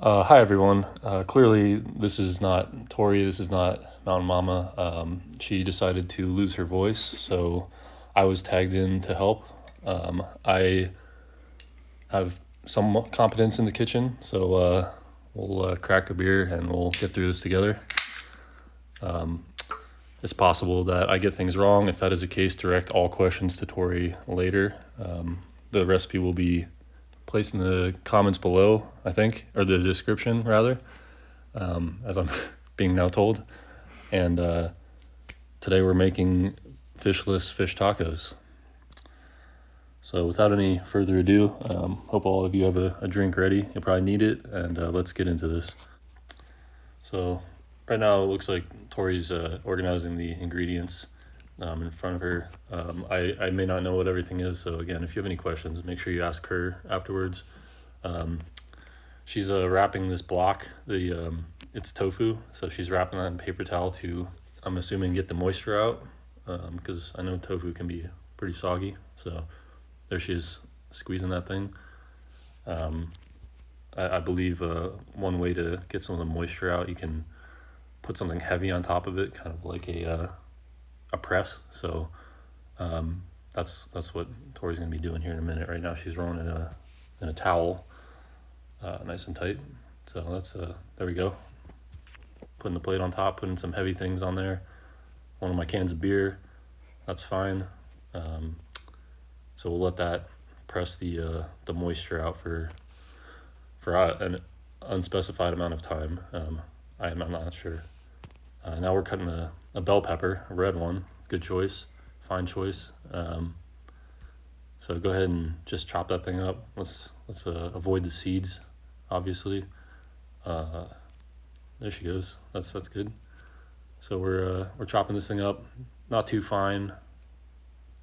Hi everyone. Clearly, this is not Tori. This is not Mountain Mama. She decided to lose her voice, so I was tagged in to help. I have some competence in the kitchen, so we'll crack a beer and we'll get through this together. It's possible that I get things wrong. If that is the case, direct all questions to Tori later. The recipe will be placed in the comments below, I think, or the description rather, as I'm being now told. And today we're making fishless fish tacos. So without any further ado, hope all of you have a drink ready. You'll probably need it, and let's get into this. So right now it looks like Tori's organizing the ingredients in front of her. I may not know what everything is, so again, if you have any questions, make sure you ask her afterwards. She's wrapping this block. It's tofu, so she's wrapping that in paper towel to, I'm assuming, get the moisture out, because I know tofu can be pretty soggy. So there she is, squeezing that thing. I believe one way to get some of the moisture out, you can put something heavy on top of it, kind of like a press. So that's what Tori's gonna be doing here in a minute. Right now she's rolling in a towel, nice and tight. So that's there we go. Putting the plate on top, putting some heavy things on there. One of my cans of beer, that's fine. So we'll let that press the moisture out for an unspecified amount of time. I'm not sure. Now we're cutting a bell pepper, a red one. Good choice, fine choice. So go ahead and just chop that thing up. Let's avoid the seeds, obviously. There she goes. That's good. So we're chopping this thing up, not too fine.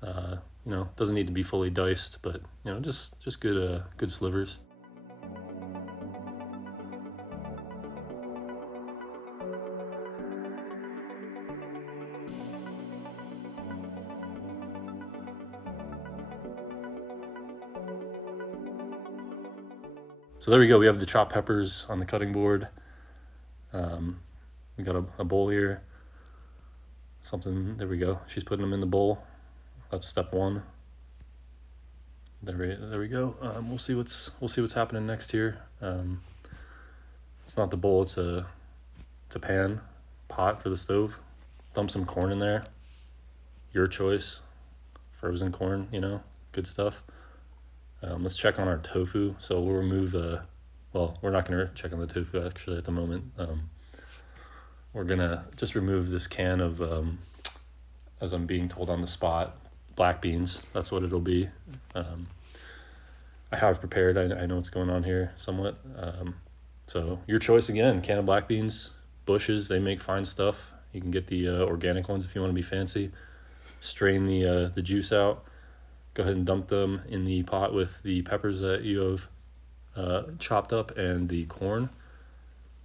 Doesn't need to be fully diced, but just good slivers. So there we go. We have the chopped peppers on the cutting board. We got a bowl here. There we go. She's putting them in the bowl. That's step one. There we go. We'll see what's happening next here. It's not the bowl. It's a pot for the stove. Dump some corn in there. Your choice. Frozen corn. Good stuff. Let's check on our tofu. So we'll remove we're not going to check on the tofu actually at the moment. We're going to just remove this can of, as I'm being told on the spot, black beans. That's what it'll be. I have prepared. I know what's going on here somewhat. So your choice again, can of black beans, Bushes, they make fine stuff. You can get the organic ones if you want to be fancy. Strain the juice out. Go ahead and dump them in the pot with the peppers that you have chopped up and the corn.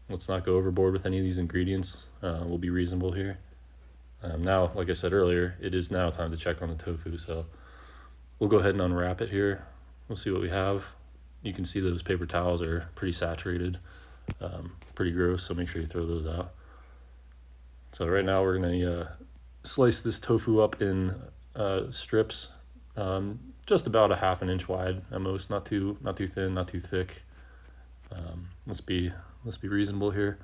Let's not go overboard with any of these ingredients. We'll be reasonable here. Now, like I said earlier, it is now time to check on the tofu. So we'll go ahead and unwrap it here. We'll see what we have. You can see those paper towels are pretty saturated, pretty gross, so make sure you throw those out. So right now we're gonna slice this tofu up in strips. Just about a half an inch wide at most, not too thin, not too thick. Let's be reasonable here.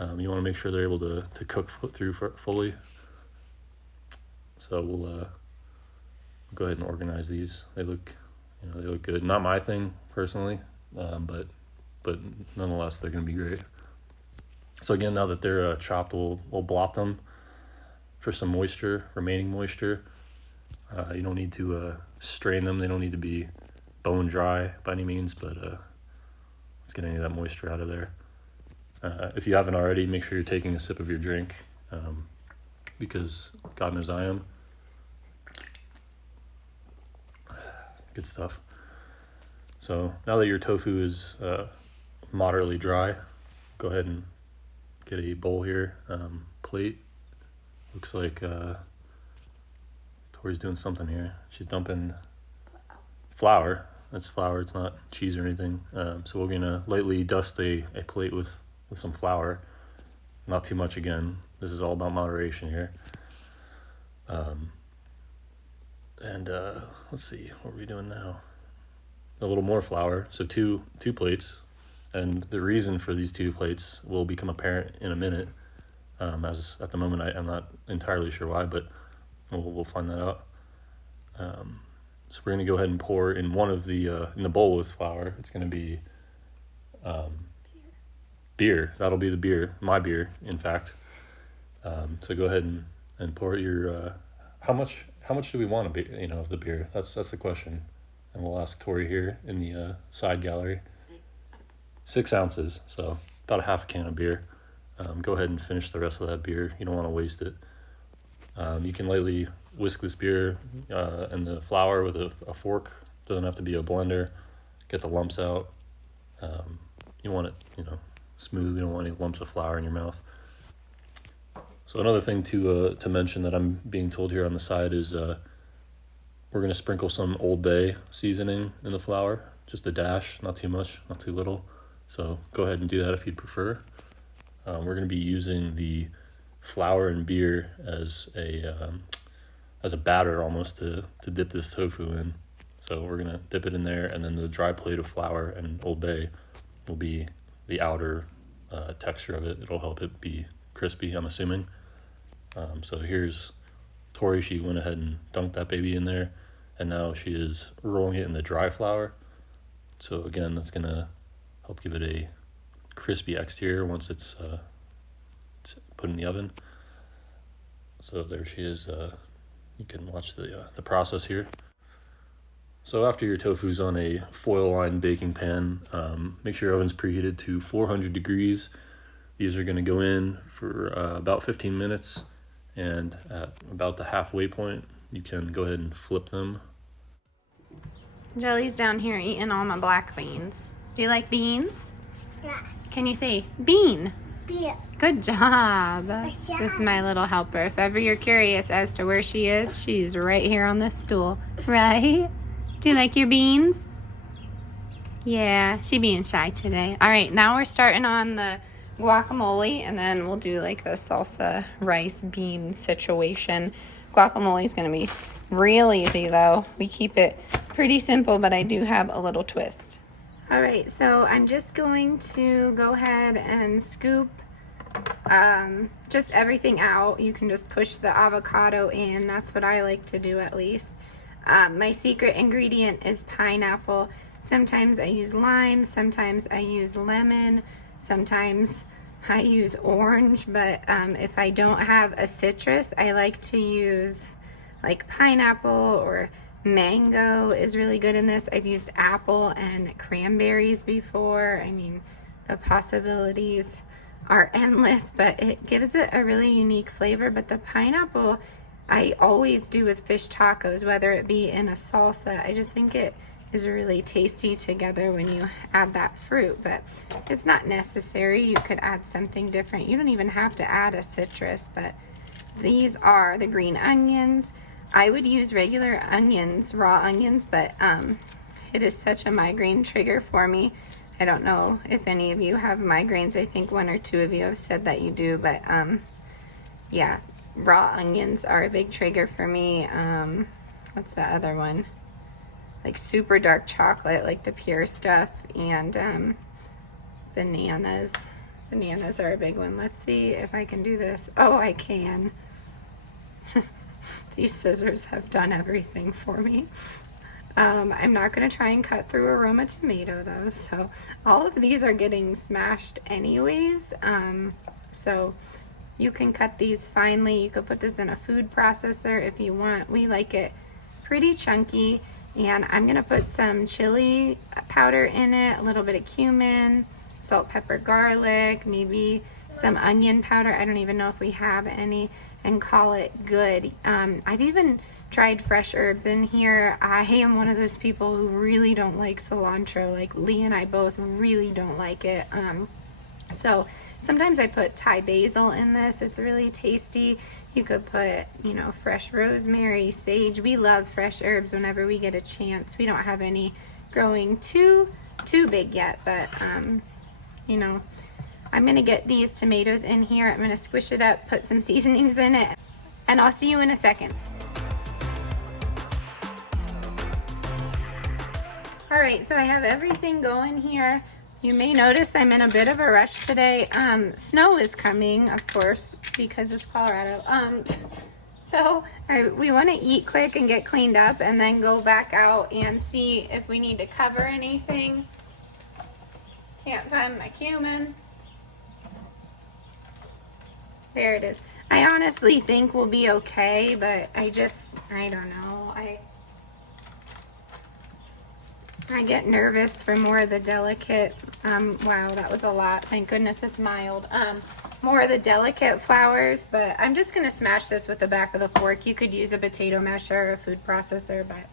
You want to make sure they're able to cook through fully. So we'll go ahead and organize these. They look good. Not my thing personally, but nonetheless they're going to be great. So again, now that they're chopped, we'll blot them for some remaining moisture. You don't need to strain them. They don't need to be bone dry by any means, but let's get any of that moisture out of there. If you haven't already, make sure you're taking a sip of your drink, because God knows I am. Good stuff. So now that your tofu is moderately dry, go ahead and get a bowl here, plate. Looks like Tori's doing something here. She's dumping flour. It's flour. It's not cheese or anything. So we're gonna lightly dust a plate with some flour. Not too much again. This is all about moderation here. And let's see, what are we doing now? A little more flour, so two plates. And the reason for these 2 plates will become apparent in a minute. As at the moment, I'm not entirely sure why, but we'll find that out. So we're gonna go ahead and pour in one of the in the bowl with flour. It's gonna be beer. That'll be the beer, my beer, in fact. So go ahead and pour your. How much do we want to be? Of the beer. That's the question, and we'll ask Tori here in the side gallery. 6 ounces. So about a half a can of beer. Go ahead and finish the rest of that beer. You don't want to waste it. You can lightly whisk this beer and the flour with a fork. Doesn't have to be a blender. Get the lumps out. You want it, smooth. You don't want any lumps of flour in your mouth. So another thing to mention that I'm being told here on the side is we're going to sprinkle some Old Bay seasoning in the flour. Just a dash, not too much, not too little. So go ahead and do that if you'd prefer. We're going to be using the flour and beer as a batter almost to dip this tofu in. So we're going to dip it in there, and then the dry plate of flour and Old Bay will be the outer texture of it. It'll help it be crispy, I'm assuming. So here's Tori. She went ahead and dunked that baby in there, and now she is rolling it in the dry flour. So again, that's going to help give it a crispy exterior once it's put in the oven. So there she is. You can watch the process here. So after your tofu's on a foil-lined baking pan, make sure your oven's preheated to 400 degrees. These are going to go in for about 15 minutes, and at about the halfway point, you can go ahead and flip them. Jelly's down here eating all my black beans. Do you like beans? Yeah. Can you say bean? Beer. Good job. Good job. This is my little helper. If ever you're curious as to where she is, she's right here on this stool. Right? Do you like your beans? Yeah, she being shy today. All right, now we're starting on the guacamole, and then we'll do like the salsa rice bean situation. Guacamole is going to be real easy though. We keep it pretty simple, but I do have a little twist. All right, so I'm just going to go ahead and scoop just everything out. You can just push the avocado in. That's what I like to do, at least. My secret ingredient is pineapple. Sometimes I use lime, sometimes I use lemon, sometimes I use orange, but if I don't have a citrus, I like to use like pineapple, or mango is really good in this. I've used apple and cranberries before. I mean, the possibilities are endless, but it gives it a really unique flavor. But the pineapple I always do with fish tacos, whether it be in a salsa. I just think it is really tasty together when you add that fruit, but it's not necessary. You could add something different. You don't even have to add a citrus, but these are the green onions. I would use regular onions, raw onions, but it is such a migraine trigger for me. I don't know if any of you have migraines. I think 1 or 2 of you have said that you do, but yeah, raw onions are a big trigger for me. What's the other one? Like super dark chocolate, like the pure stuff, and bananas. Bananas are a big one. Let's see if I can do this. Oh, I can. These scissors have done everything for me. I'm not going to try and cut through a Roma tomato though, so all of these are getting smashed anyways. So you can cut these finely. You could put this in a food processor if you want. We like it pretty chunky, and I'm going to put some chili powder in it, a little bit of cumin, salt, pepper, garlic, maybe some onion powder. I don't even know if we have any, and call it good. I've even tried fresh herbs in here. I am one of those people who really don't like cilantro. Like Lee and I both really don't like it. So sometimes I put Thai basil in this. It's really tasty. You could put, fresh rosemary, sage. We love fresh herbs whenever we get a chance. We don't have any growing too big yet, but you know, I'm gonna get these tomatoes in here. I'm gonna squish it up, put some seasonings in it, and I'll see you in a second. All right, so I have everything going here. You may notice I'm in a bit of a rush today. Snow is coming, of course, because it's Colorado. So we want to eat quick and get cleaned up and then go back out and see if we need to cover anything. Can't find my cumin. There it is. I honestly think we'll be okay, but I don't know. I get nervous for more of the delicate, wow, that was a lot. Thank goodness it's mild. More of the delicate flowers, but I'm just gonna smash this with the back of the fork. You could use a potato masher or a food processor, but.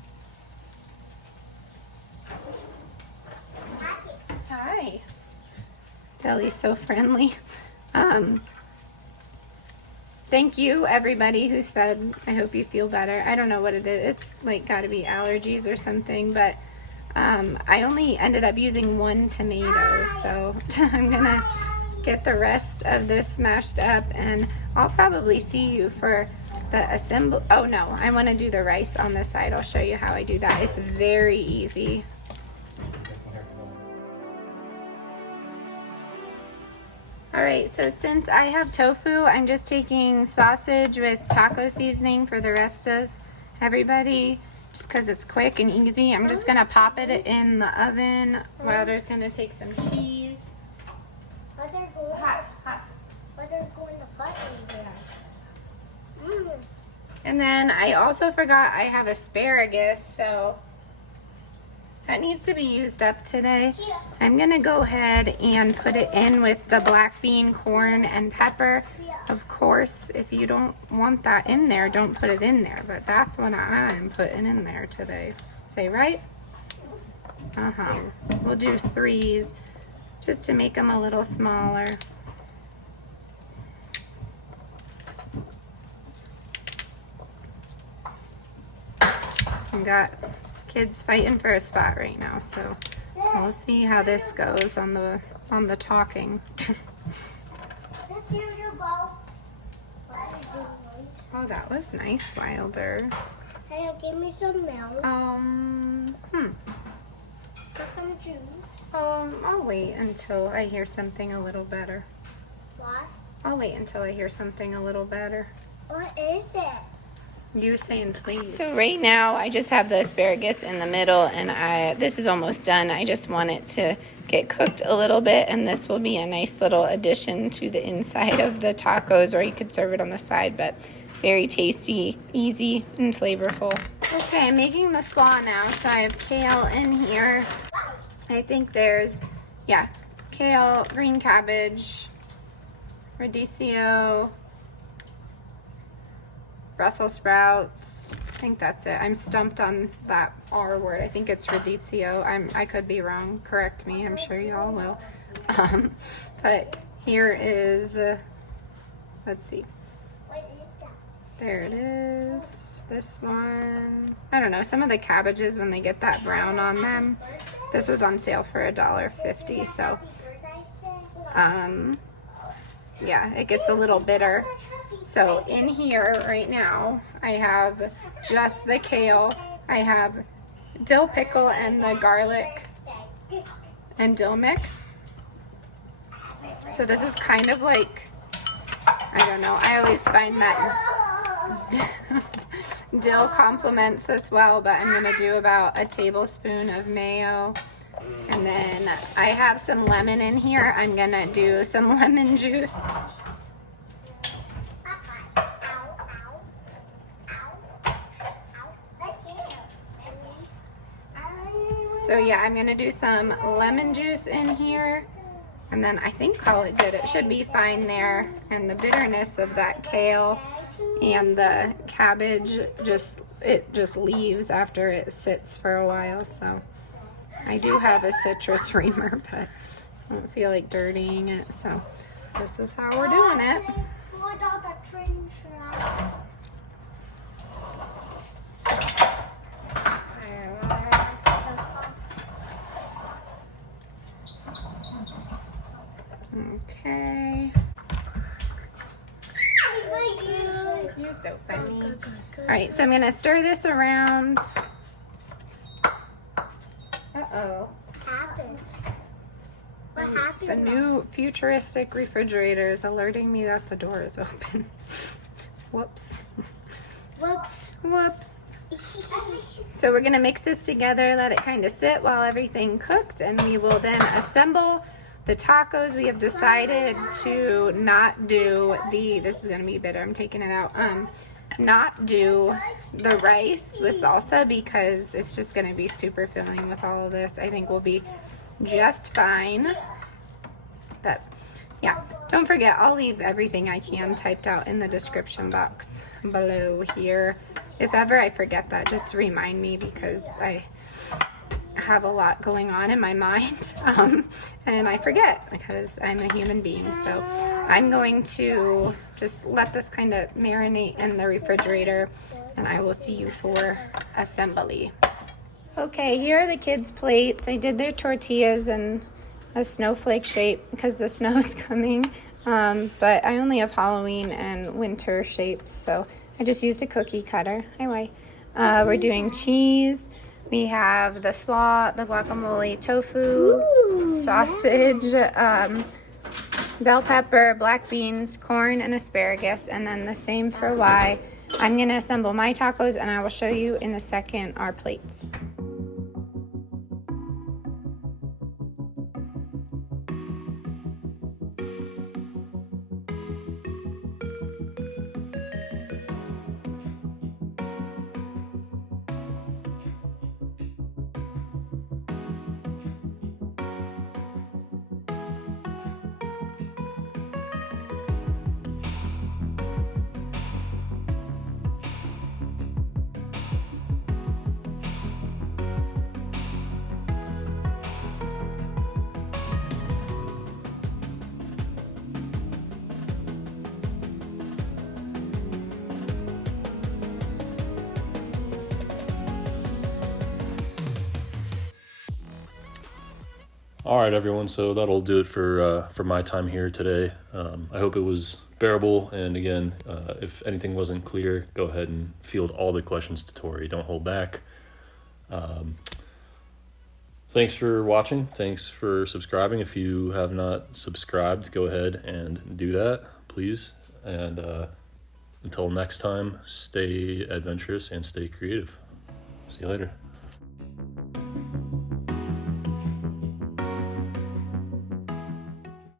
Hi. Deli's so friendly. Thank you everybody who said, I hope you feel better. I don't know what it is. It's like gotta be allergies or something, but I only ended up using 1 tomato, so I'm gonna get the rest of this smashed up, and I'll probably see you for the assemble. Oh no, I want to do the rice on the side. I'll show you how I do that. It's very easy. Alright, so since I have tofu, I'm just taking sausage with taco seasoning for the rest of everybody. Just because it's quick and easy, I'm just going to pop it in the oven. Wilder's going to take some cheese. Hot. And then I also forgot I have asparagus, so that needs to be used up today. I'm going to go ahead and put it in with the black bean, corn, and pepper. Of course, if you don't want that in there, don't put it in there. But that's what I'm putting in there today. Say right? We'll do 3s just to make them a little smaller. I've got kids fighting for a spot right now, so we'll see how this goes on the talking. Oh, that was nice, Wilder. Hey, give me some milk. Get some juice. I'll wait until I hear something a little better. What? I'll wait until I hear something a little better. What is it? You were saying please. So right now I just have the asparagus in the middle, and this is almost done. I just want it to get cooked a little bit, and this will be a nice little addition to the inside of the tacos, or you could serve it on the side, but very tasty, easy, and flavorful. Okay, I'm making the slaw now, so I have kale in here. I think there's, yeah, kale, green cabbage, radicchio, Brussels sprouts. I think that's it. I'm stumped on that R word. I think it's radicchio. I could be wrong. Correct me. I'm sure y'all will. But here is, let's see. There it is. This one. I don't know. Some of the cabbages, when they get that brown on them, this was on sale for $1.50. So, yeah, it gets a little bitter. So in here right now, I have just the kale. I have dill pickle and the garlic and dill mix. So this is kind of like, I don't know, I always find that dill complements this well, but I'm gonna do about a tablespoon of mayo. And then I have some lemon in here. I'm gonna do some lemon juice. So yeah, I'm gonna do some lemon juice in here, and then I think call it good. It should be fine there. And the bitterness of that kale and the cabbage it just leaves after it sits for a while. So I do have a citrus reamer, but I don't feel like dirtying it. So this is how we're doing it. You're so funny. All right, so I'm gonna stir this around. Uh-oh. What happened? What happened? The new futuristic refrigerator is alerting me that the door is open. Whoops. Whoops. Whoops. So we're gonna mix this together, let it kind of sit while everything cooks, and we will then assemble the tacos. We have decided to not do this is gonna be bitter, I'm taking it out, not do the rice with salsa because it's just gonna be super filling with all of this. I think we'll be just fine. But yeah, don't forget, I'll leave everything I can typed out in the description box below here. If ever I forget that, just remind me because I have a lot going on in my mind and I forget because I'm a human being. So I'm going to just let this kind of marinate in the refrigerator and I will see you for assembly. Okay, here are the kids' plates. I did their tortillas in a snowflake shape because the snow's coming, but I only have Halloween and winter shapes, so I just used a cookie cutter. Anyway, we're doing cheese. We have the slaw, the guacamole, tofu, sausage, bell pepper, black beans, corn, and asparagus, and then the same for Y. I'm gonna assemble my tacos and I will show you in a second our plates. All right, everyone. So that'll do it for my time here today. I hope it was bearable. And again, if anything wasn't clear, go ahead and field all the questions to Tori. Don't hold back. Thanks for watching. Thanks for subscribing. If you have not subscribed, go ahead and do that, please. And until next time, stay adventurous and stay creative. See you later.